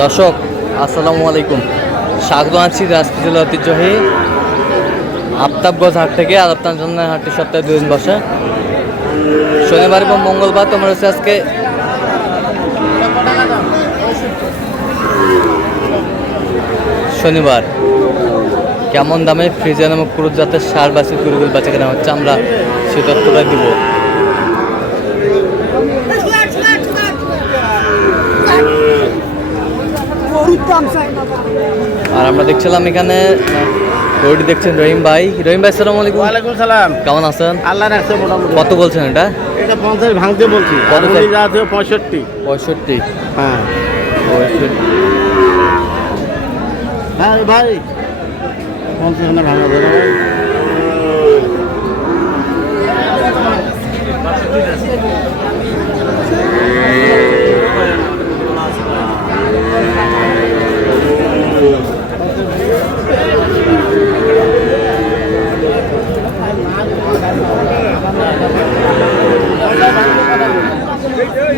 দর্শক আসসালামু আলাইকুম, স্বাগত আছি দিনাজপুর জেলা ঐতিহ্যবাহী আফতাবগঞ্জ হাট থেকে। আফতাবগঞ্জ হাটটি সপ্তাহে 2 দিন বসে, শনিবার এবং মঙ্গলবার। তোমরা হচ্ছে আজকে শনিবার। কেমন দামে ফ্রিজে নামক ক্রুজ জাতের সার বাছুর গরুগুলো বেচা কেনা হচ্ছে, আমরা সে তথ্যটা দিব। আর আমরা দেখছিলাম এখানে গরুটি দেখছেন রহিম ভাই। রহিম ভাই আসসালামু আলাইকুম। ওয়ালাইকুম সালাম। কেমন আছেন? আল্লাহ রাখছে মোটামুটি। কত বলছেন এটা? এটা 50 ভাঙতে বলছি। কত আর যা আছে 65। 65। হ্যাঁ 65। হ্যাঁ ভাই 50 না ভাঙা যাবে ভাই।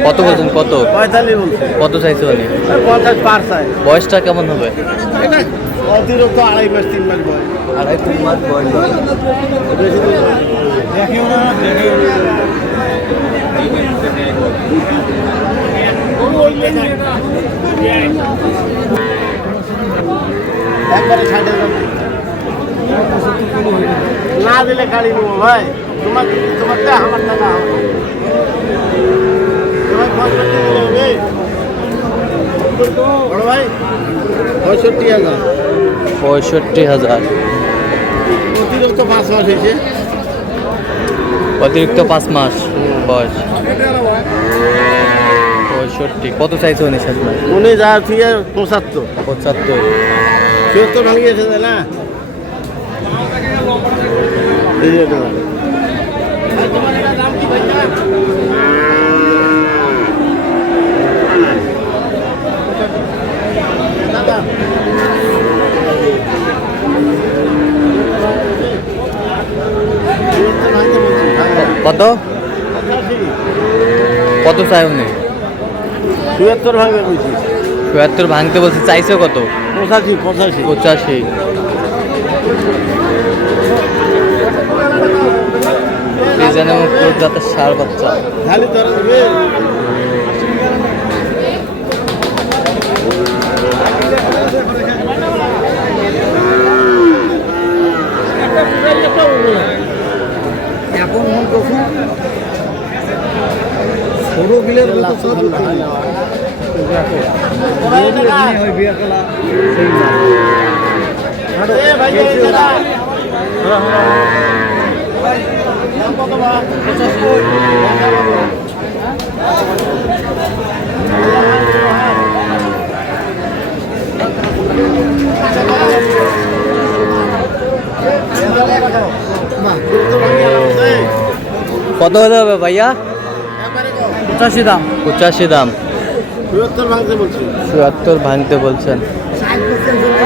কত বলছেন? কত 45 বলছি। কত চাইছে উনি? 50 পার চাই। বয়সটা কেমন হবে? এটা অতিরিক্ত 2.5 মাস 3 মাস বয়স। 2.5-3 মাস বয়স। বেশি দিন বয়স। দেখিও না দেখিও না। একবারে ছাড়ে দাও। না দিলে গাড়ি নেবো ভাই। তোমারটা আমারটা না। তোমার 65 দিলে হবে। বড় ভাই 65,000। 65,000। অতিরিক্ত 5 মাস হয়েছে। অতিরিক্ত 5 মাস বয়স। 65। কত চাইছে উনি শেষ মাস? উনি যা থেকে 75। 75। 76 ভাঙিয়েছে তাই না? এই যে দাদা। তোমার এটা দাম কি ভাই? দাদা কত কত চাই উনি? ৭৭ ভাঙবে বলছি। ৭৭ ভাঙতে বলছে, চাইছে কত? 85। 85। ফ্রিজেন এবং ক্রুজ জাতের ষাঁড় বাচ্চা। ঢালি ধরা দেবে। এখন মন কখন ছোটো গিলের মতো সব বিয়ে খেলা কত হতে হবে ভাইয়া? 85 দাম। 85 দাম। ৭৭ ভাঙতে বলছি। ৭৭ ভাঙতে বলছেন।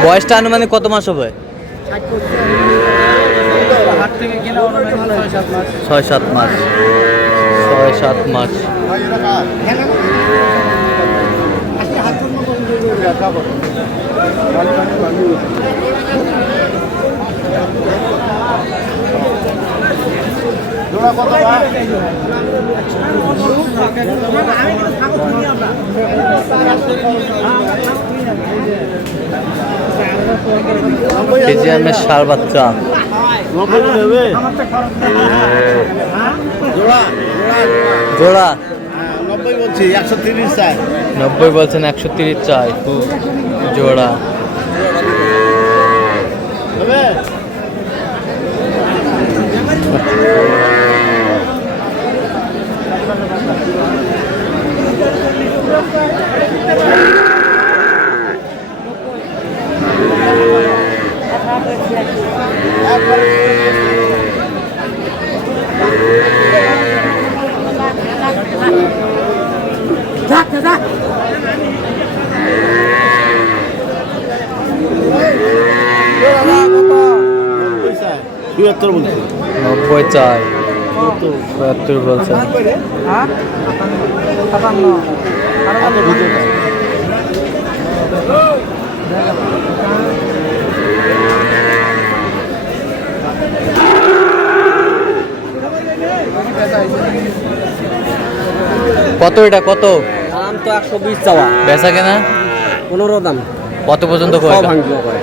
বয়সটা আনুমানিক কত মাস হবে? 6-7 মাস। 6-7 মাস। জোড়া কত ভাই? ফ্রিজিয়ানের ষাঁড় বাচ্চা। 90 দিলে হবে। জোড়া জোড়া 90 বলছি। 130 চাই। 90 বলছেন, 130 চাই জোড়া। হবে চুয়াত্তর বলছি। 90 চাই, 72 বলছেন। এত ভিতরে কত এটা কত? দাম তো 120 চাওয়া, বেচা কেনা 15 দাম। কত পর্যন্ত সব করে? ভাঙবো করে।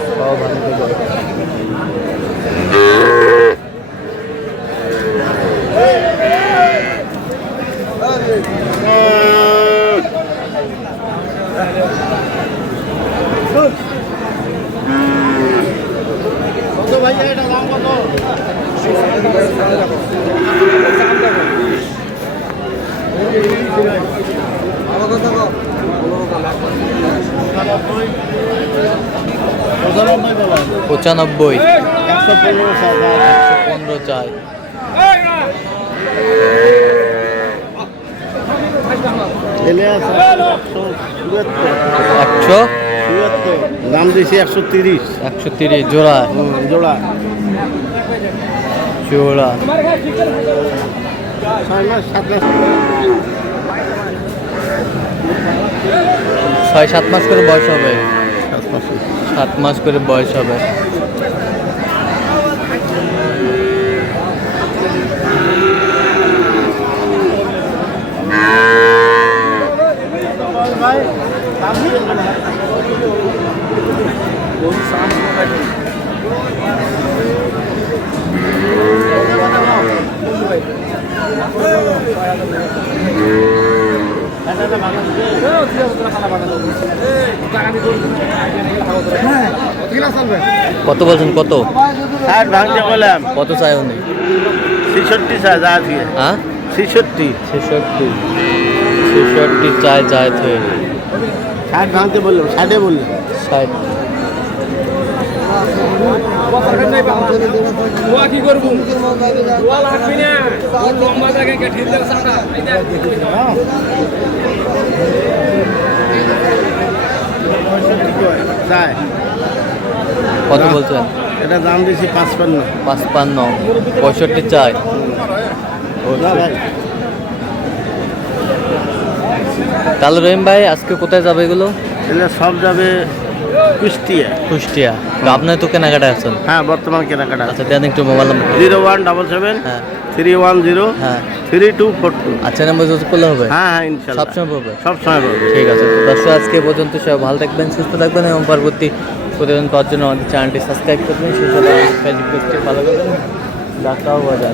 পঁচানব্বই, 115 চাই। ছেলে আছে 100, 177, দাম দিয়েছি 130। 130 জোড়া। জোড়া জোড়া 6 মাস 7 মাস। 6-7 মাস করে বয়স হবে। 7 মাস করে বয়স হবে। কত বলছেন? কত 60 ভাঙতে বললাম, কত চাই উনি? 66 চাই যা আছে। হ্যাঁ 66 66 চাই চাই তো 60 ভাঙতে বললাম, 60 বললাম। 60। কি করবো? কত বলছেন? এটা দাম দিয়েছি 55। 55, 65 চাই। তাহলে রহিম ভাই আজকে কোথায় যাবে এগুলো? এগুলো সব যাবে কুষ্টিয়া। কুষ্টিয়া। তো আপনার তো কেনাকাটা আছেন? হ্যাঁ, বর্তমান কেনাকাটা। আচ্ছা দেন একটু মোবাইল নাম্বার। 0177 হ্যাঁ 310 হ্যাঁ 3242। আচ্ছা নাম্বার যোগাযোগ করলে হবে? হ্যাঁ হ্যাঁ, ইনশাল্লাহ সবসময় পাবে। সব সময় পাবে। ঠিক আছে, তো দর্শক আজকে এ পর্যন্ত সবাই ভালো থাকবেন, সুস্থ থাকবেন এবং পরবর্তী প্রতিদিন পাওয়ার জন্য আমাদের চ্যানেলটি সাবস্ক্রাইব করবেন। সেই সাথে আমাদের ফেসবুক পেজটি ফলো করবেন। ঢাকা বাজার।